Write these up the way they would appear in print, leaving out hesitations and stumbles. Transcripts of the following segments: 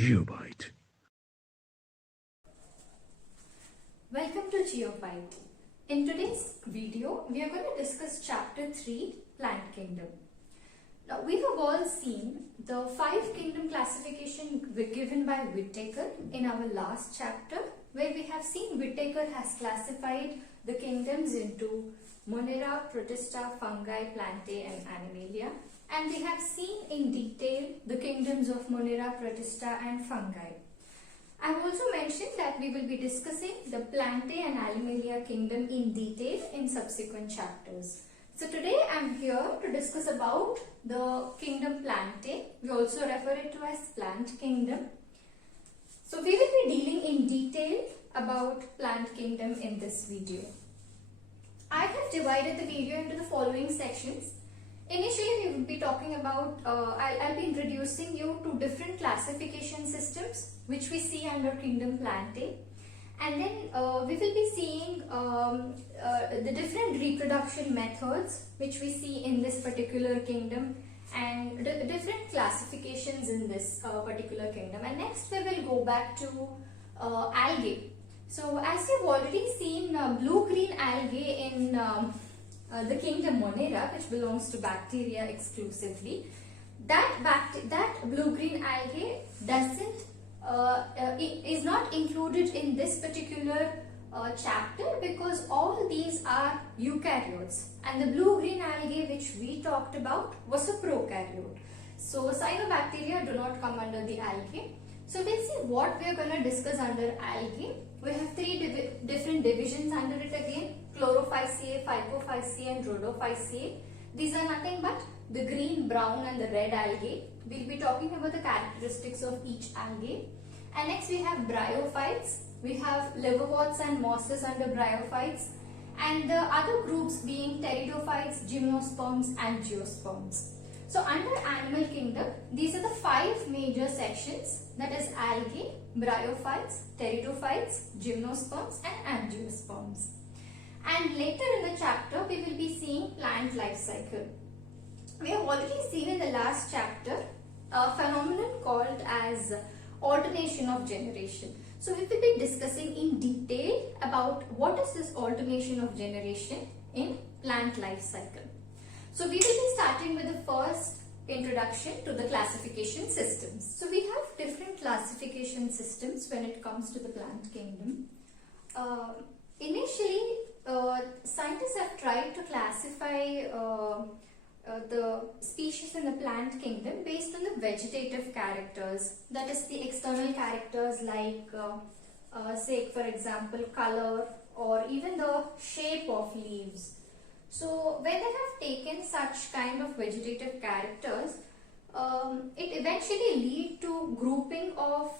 Geobite. Welcome to Geobite. In today's video, we are going to discuss Chapter 3, Plant Kingdom. Now, we have all seen the 5 kingdom classification given by Whittaker in our last chapter, where we have seen Whittaker has classified the kingdoms into Monera, Protista, Fungi, Plantae and Animalia. And we have seen in detail the kingdoms of Monera, Protista and Fungi. I have also mentioned that we will be discussing the Plantae and Animalia kingdom in detail in subsequent chapters. So today I am here to discuss about the kingdom Plantae. We also refer it to as plant kingdom. So we will be dealing in detail about plant kingdom in this video. I have divided the video into the following sections. Initially, we will be talking about, I'll be introducing you to different classification systems which we see under Kingdom Plantae. And then we will be seeing the different reproduction methods which we see in this particular kingdom and different classifications in this particular kingdom. And next we will go back to algae. So as you've already seen blue-green algae in the kingdom Monera, which belongs to bacteria exclusively, that blue-green algae is not included in this particular chapter because all these are eukaryotes, and the blue-green algae which we talked about was a prokaryote. So cyanobacteria do not come under the algae. So we'll see what we are going to discuss under algae. We have 3 different divisions under it again: Chlorophyceae, Phycophyceae and Rhodophyceae. These are nothing but the green, brown and the red algae. We'll be talking about the characteristics of each algae. And next we have bryophytes. We have liverworts and mosses under bryophytes, and the other groups being pteridophytes, gymnosperms and geosperms. So under animal kingdom, these are the 5 major sections, that is algae, bryophytes, pteridophytes, gymnosperms and angiosperms. And later in the chapter, we will be seeing plant life cycle. We have already seen in the last chapter a phenomenon called as alternation of generation. So we will be discussing in detail about what is this alternation of generation in plant life cycle. So we will be starting with the first introduction to the classification systems. So we have different classification systems when it comes to the plant kingdom. Initially, scientists have tried to classify the species in the plant kingdom based on the vegetative characters, that is the external characters like say for example color or even the shape of leaves. So when they have taken such kind of vegetative characters, it eventually lead to grouping of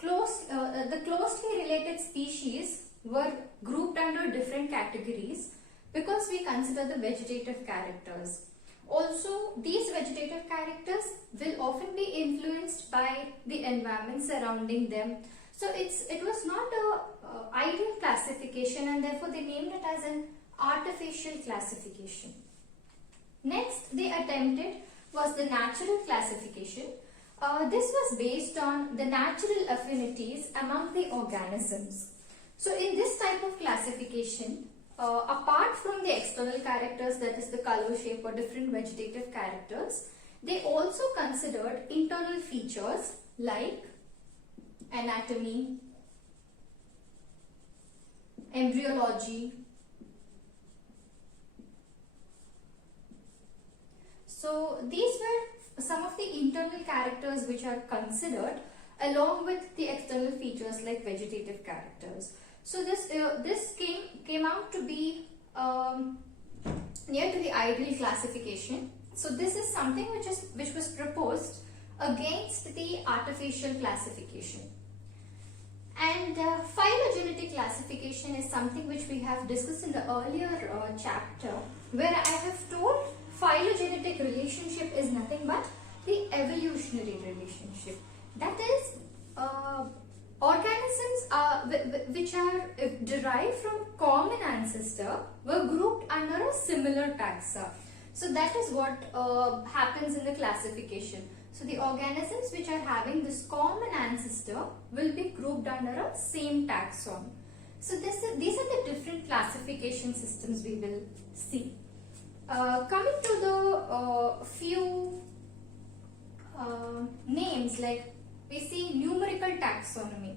the closely related species were grouped under different categories because we consider the vegetative characters. Also, these vegetative characters will often be influenced by the environment surrounding them. So it was not a ideal classification, and therefore they named it as an artificial classification. Next they attempted was the natural classification. This was based on the natural affinities among the organisms. So in this type of classification, apart from the external characters, that is the color, shape or different vegetative characters, they also considered internal features like anatomy, embryology. So these were some of the internal characters which are considered along with the external features like vegetative characters. So this came out to be near to the ideal classification. So this is something which was proposed against the artificial classification. And phylogenetic classification is something which we have discussed in the earlier chapter, where I have told phylogenetic relationship is nothing but the evolutionary relationship. That is, organisms which are derived from common ancestor were grouped under a similar taxa. So that is what happens in the classification. So the organisms which are having this common ancestor will be grouped under a same taxon. So these are the different classification systems we will see. Coming to the few names, like we see numerical taxonomy.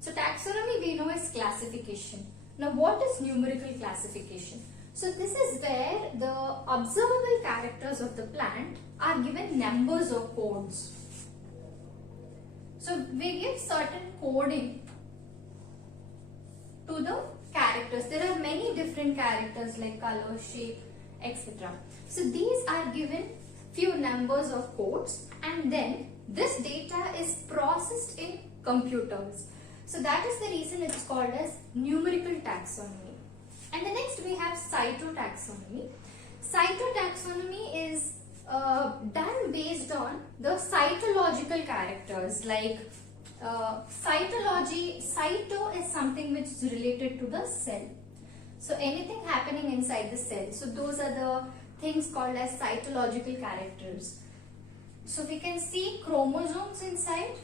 So taxonomy we know is classification. Now what is numerical classification? So this is where the observable characters of the plant are given numbers or codes. So we give certain coding to the characters. There are many different characters like color, shape, etc. So these are given few numbers of codes, and then this data is processed in computers. So that is the reason it's called as numerical taxonomy. And the next we have cytotaxonomy. Cytotaxonomy is done based on the cytological characters, like cytology. Cyto is something which is related to the cell. So anything happening inside the cell. So those are the things called as cytological characters. So we can see chromosomes inside.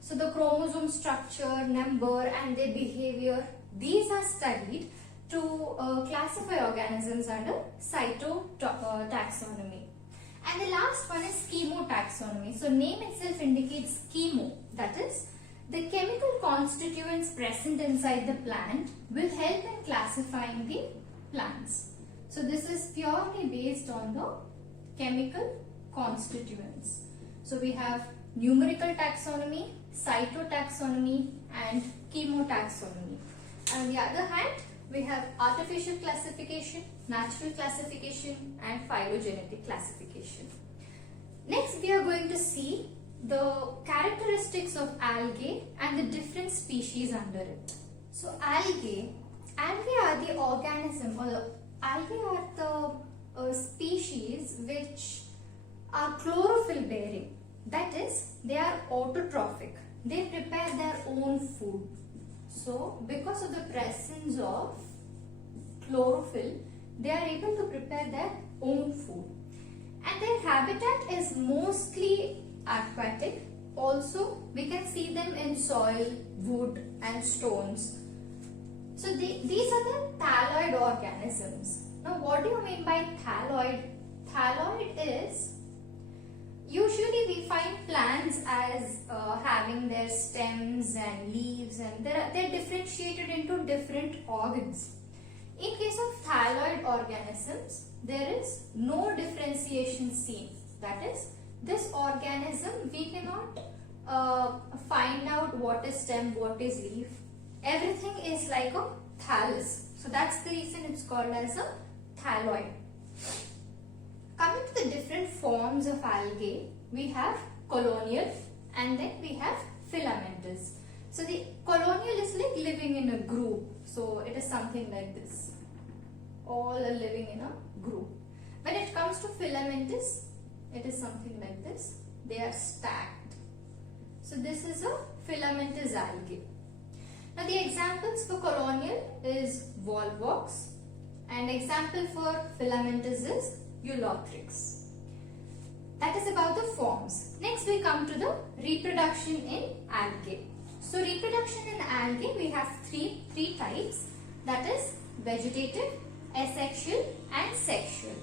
So the chromosome structure, number and their behavior, these are studied to classify organisms under cytotaxonomy. And the last one is chemotaxonomy. So name itself indicates chemo, that is, the chemical constituents present inside the plant will help in classifying the plants. So this is purely based on the chemical constituents. So we have numerical taxonomy, cytotaxonomy and chemotaxonomy. On the other hand, we have artificial classification, natural classification and phylogenetic classification. Next we are going to see the characteristics of algae and the different species under it. So algae are the organism, or the algae are the species which are chlorophyll bearing. That is, they are autotrophic. They prepare their own food. So because of the presence of chlorophyll, they are able to prepare their own food. And their habitat is mostly aquatic. Also, we can see them in soil, wood and stones. So these are the thalloid organisms. Now what do you mean by thalloid? Thalloid is, usually we find plants as having their stems and leaves, and they're differentiated into different organs. In case of thalloid organisms, there is no differentiation seen. That is, this organism, we cannot find out what is stem, what is leaf. Everything is like a thallus. So that's the reason it's called as a thalloid. Coming to the different forms of algae, we have colonial and then we have filamentous. So the colonial is like living in a group. So it is something like this. All are living in a group. When it comes to filamentous, it is something like this. They are stacked. So this is a filamentous algae. Now the examples for colonial is volvox, and example for filamentous is Eulothrix. That is about the forms. Next we come to the reproduction in algae. So reproduction in algae, we have three types, that is vegetative, asexual and sexual.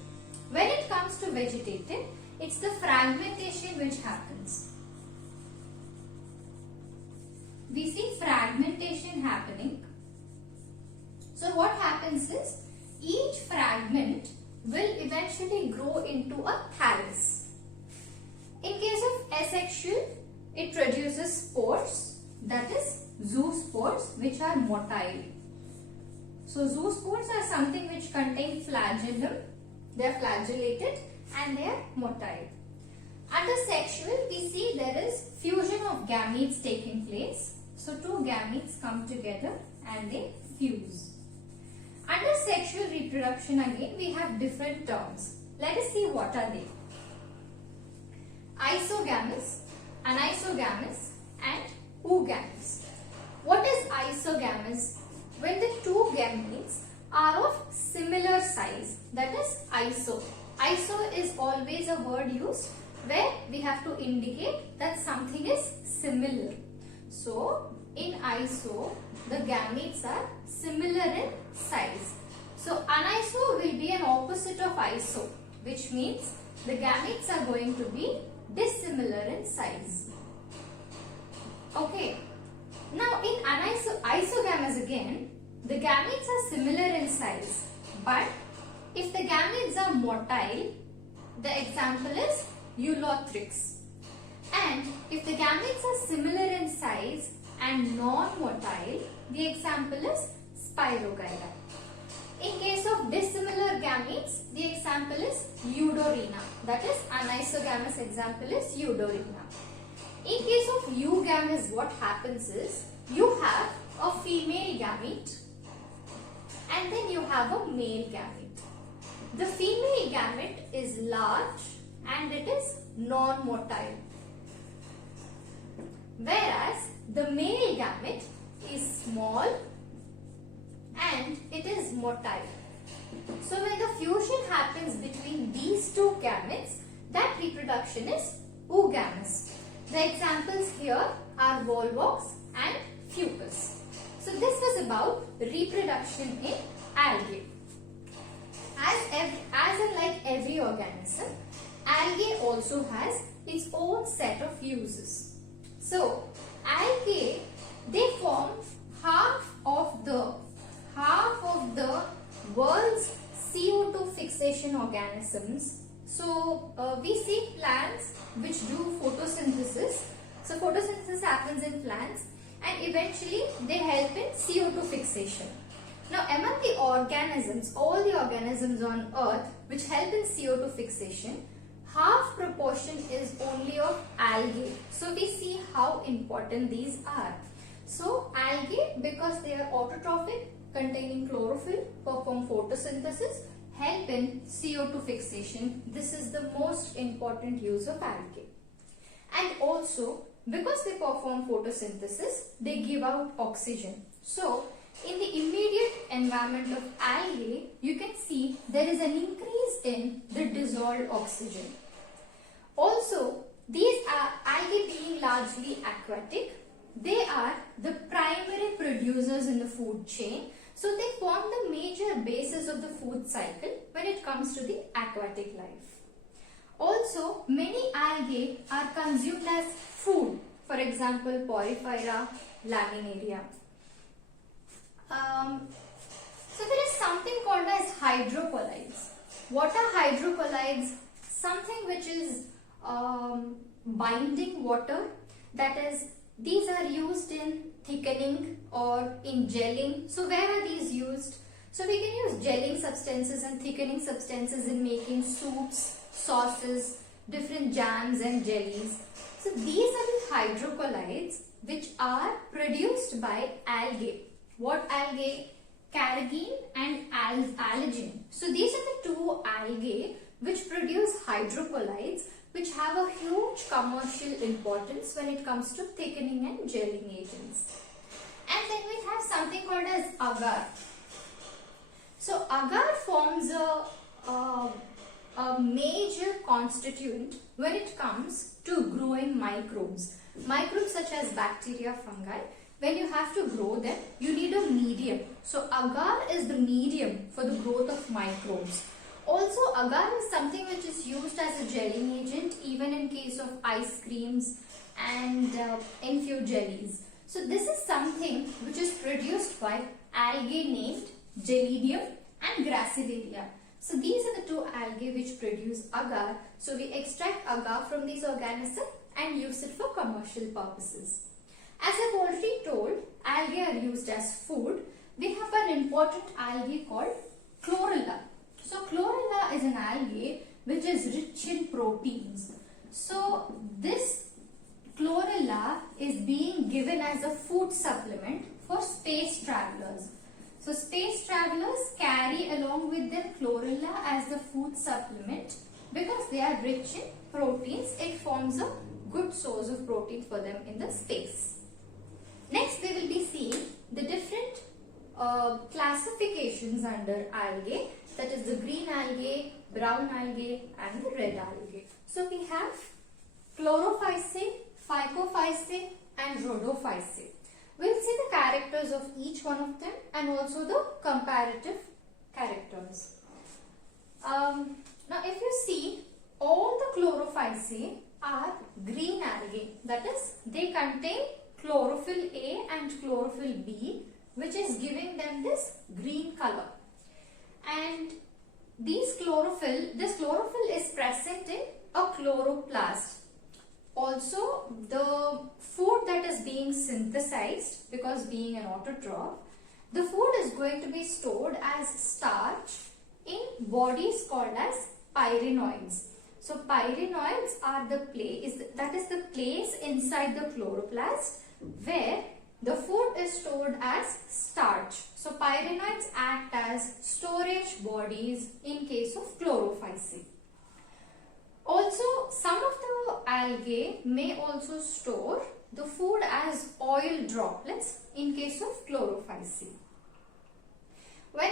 When it comes to vegetative, it's the fragmentation which happens. We see fragmentation happening. So what happens is, each fragment will eventually grow into a thallus. In case of asexual, it produces spores, that is zoospores, which are motile. So zoospores are something which contain flagellum. They are flagellated and they are motile. Under sexual, we see there is fusion of gametes taking place. So two gametes come together and they fuse. Under sexual reproduction again, we have different terms. Let us see what are they. Isogamous, anisogamous and oogamous. What is isogamous? When the two gametes are of similar size, that is iso. Iso is always a word used where we have to indicate that something is similar. So in iso, the gametes are similar in size. So aniso will be an opposite of iso, which means the gametes are going to be dissimilar in size. Okay. Now in isogametes again, the gametes are similar in size, but if the gametes are motile, the example is Eulothrix. And if the gametes are similar in size and non-motile, the example is Spirogyra. In case of dissimilar gametes, the example is Eudorina. That is, anisogamous example is Eudorina. In case of eugametes, what happens is, you have a female gamete and then you have a male gamete. The female gamete is large and it is non-motile, whereas the male gamete is small and it is motile. So when the fusion happens between these two gametes, that reproduction is oogamous. The examples here are volvox and fucus. So this was about reproduction in algae. As in like every organism, algae also has its own set of uses. So algae, they form half of the world's CO2 fixation organisms. So we see plants which do photosynthesis. So photosynthesis happens in plants and eventually they help in CO2 fixation. Now among the organisms, all the organisms on earth which help in CO2 fixation, half proportion is only of algae. So we see how important these are. So algae, because they are autotrophic, containing chlorophyll, perform photosynthesis, help in CO2 fixation. This is the most important use of algae. And also, because they perform photosynthesis, they give out oxygen. So in the immediate environment of algae, you can see there is an increase in the dissolved oxygen. Also, these algae being largely aquatic, they are the primary producers in the food chain. So they form the major basis of the food cycle when it comes to the aquatic life. Also, many algae are consumed as food. For example, Porphyra, Laminaria. So there is something called as hydrocolloids. What are hydrocolloids? Something which is binding water. That is, these are used in thickening or in gelling. So where are these used? So we can use gelling substances and thickening substances in making soups, sauces, different jams and jellies. So these are the hydrocolloids which are produced by algae. What algae? Carrageen and alligin. So these are the two algae which produce hydrocolloids, which have a huge commercial importance when it comes to thickening and gelling agents. And then we have something called as agar. So agar forms a major constituent when it comes to growing microbes. Microbes such as bacteria, fungi. When you have to grow them, you need a medium. So agar is the medium for the growth of microbes. Also, agar is something which is used as a gelling agent even in case of ice creams and in few jellies. So this is something which is produced by algae named Gelidium and Gracilaria. So these are the two algae which produce agar. So we extract agar from these organisms and use it for commercial purposes. As I've already told, algae are used as food. We have an important algae called chlorella. So chlorella is an algae which is rich in proteins. So this chlorella is being given as a food supplement for space travelers. So space travelers carry along with them chlorella as the food supplement because they are rich in proteins. It forms a good source of protein for them in the space. Next, we will be seeing the different classifications under algae, that is the green algae, brown algae and the red algae. So we have Saprophyceae and Rhodophyceae. We'll see the characters of each one of them and also the comparative characters. Now if you see, all the Chlorophyceae are green algae. That is, they contain chlorophyll A and chlorophyll B, which is giving them this green color. And this chlorophyll is present in a chloroplast. Also, the food that is being synthesized, because being an autotroph, the food is going to be stored as starch in bodies called as pyrenoids. So pyrenoids are the place inside the chloroplast where the food is stored as starch. So pyrenoids act as storage bodies in case of Chlorophyceae. Also, some of the algae may also store the food as oil droplets in case of Chlorophyceae. When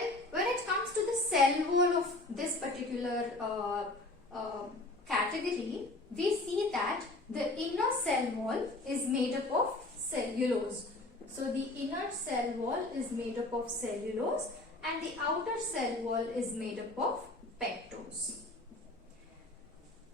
it comes to the cell wall of this particular category, we see that the inner cell wall is made up of cellulose. So the inner cell wall is made up of cellulose and the outer cell wall is made up of pectose.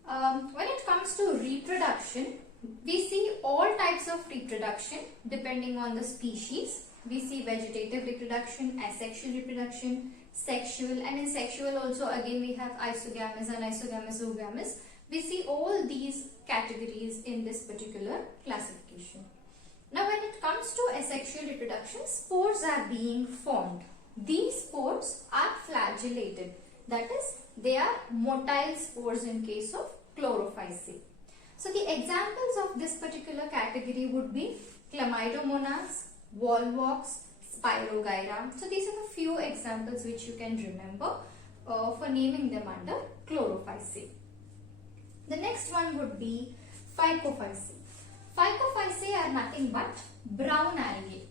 When it comes to reproduction, we see all types of reproduction depending on the species. We see vegetative reproduction, asexual reproduction, sexual, and in sexual also again we have isogamous, anisogamous, zoogamous. We see all these categories in this particular classification. Now when it comes to asexual reproduction, spores are being formed. These spores are flagellated. That is, they are motile spores in case of Chlorophyceae. So the examples of this particular category would be Chlamydomonas, Volvox, Spirogyra. So these are the few examples which you can remember for naming them under Chlorophyceae. The next one would be Phycophyceae. Phycophyceae are nothing but brown algae.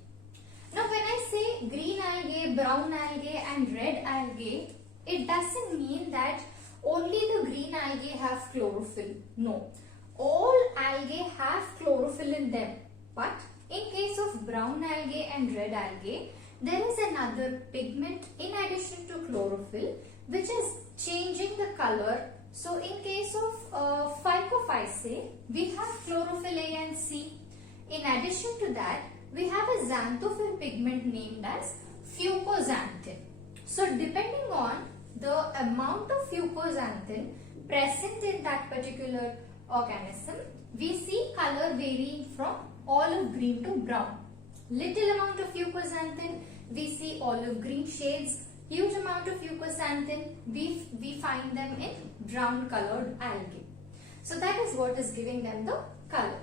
Now when I say green algae, brown algae and red algae, it doesn't mean that only the green algae have chlorophyll. No. All algae have chlorophyll in them. But in case of brown algae and red algae, there is another pigment in addition to chlorophyll which is changing the color. So in case of Phycophyceae, we have chlorophyll A and C. In addition to that, we have a xanthophyll pigment named as fucoxanthin. So depending on the amount of fucoxanthin present in that particular organism, we see color varying from olive green to brown. Little amount of fucoxanthin, we see olive green shades. Huge amount of fucoxanthin, we find them in brown colored algae. So that is what is giving them the color.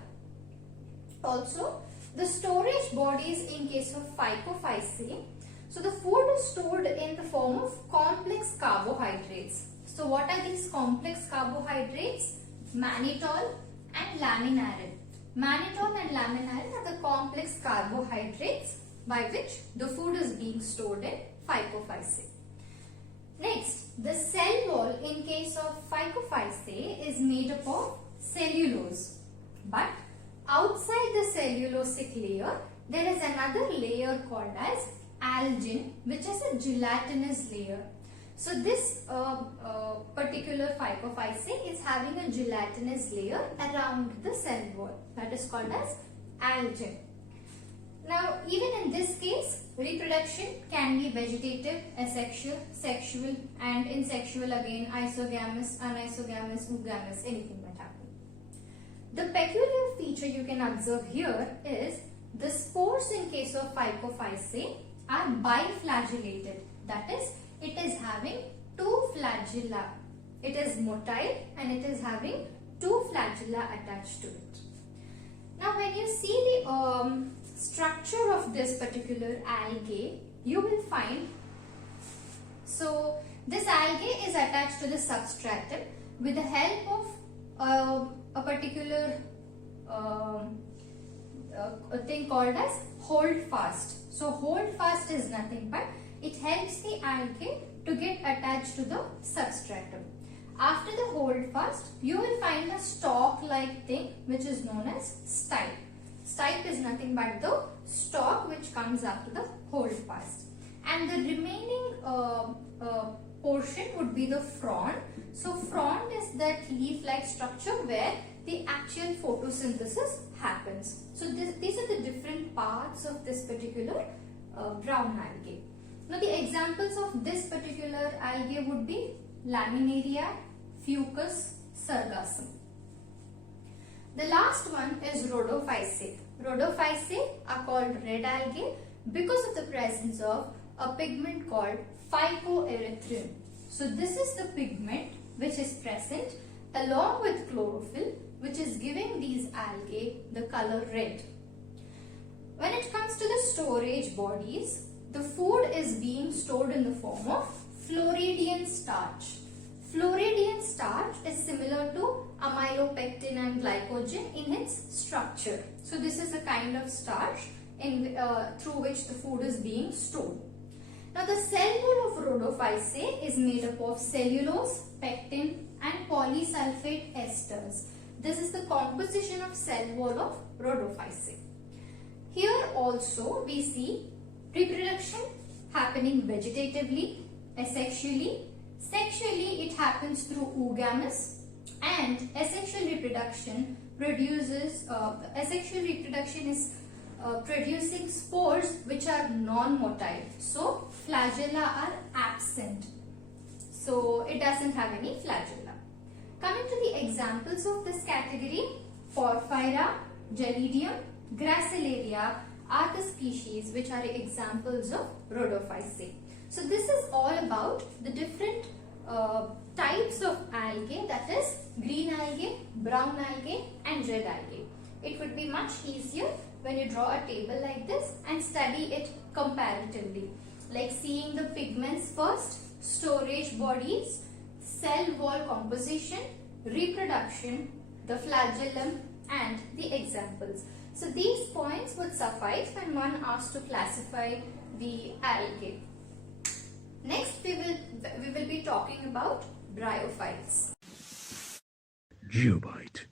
Also, the storage bodies in case of Phycophyceae. So the food is stored in the form of complex carbohydrates. So what are these complex carbohydrates? Mannitol and laminarin. Mannitol and laminarin are the complex carbohydrates by which the food is being stored in Phycophyceae. Next, the cell wall in case of Phycophyceae is made up of cellulose. But outside the cellulosic layer, there is another layer called as algin, which is a gelatinous layer. So this particular Phycophyceae is having a gelatinous layer around the cell wall. That is called as algin. Now, even in this case, reproduction can be vegetative, asexual, sexual, and in sexual again isogamous, anisogamous, oogamous, anything might happen. The peculiar feature you can observe here is the spores in case of Phycophyceae are biflagellated. That is, it is having two flagella. It is motile and it is having two flagella attached to it. Now, when you see the structure of this particular algae, you will find, so this algae is attached to the substratum with the help of a particular a thing called as holdfast. So holdfast is nothing but it helps the algae to get attached to the substratum. After the holdfast, you will find a stalk like thing which is known as style. Stipe is nothing but the stalk which comes after the holdfast. And the remaining portion would be the frond. So frond is that leaf-like structure where the actual photosynthesis happens. So these are the different parts of this particular brown algae. Now the examples of this particular algae would be Laminaria, Fucus, Sargassum. The last one is Rhodophysae. Rhodophysae are called red algae because of the presence of a pigment called phycoerythrin. So this is the pigment which is present along with chlorophyll, which is giving these algae the color red. When it comes to the storage bodies, the food is being stored in the form of Floridian starch. Floridian starch is similar to amylopectin and glycogen in its structure. So this is a kind of starch through which the food is being stored. Now the cell wall of Rhodophysae is made up of cellulose, pectin and polysulfate esters. This is the composition of cell wall of Rhodophysae. Here also we see reproduction happening vegetatively, asexually. Sexually it happens through oogamous, and asexual reproduction is producing spores which are non-motile. So flagella are absent. So it doesn't have any flagella. Coming to the examples of this category, Porphyra, Gelidium, Gracilaria are the species which are examples of Rhodophysae. So this is all about the different types of algae, that is green algae, brown algae and red algae. It would be much easier when you draw a table like this and study it comparatively, like seeing the pigments first, storage bodies, cell wall composition, reproduction, the flagellum and the examples. So these points would suffice when one asks to classify the algae. Next we will be talking about bryophytes. Geobite.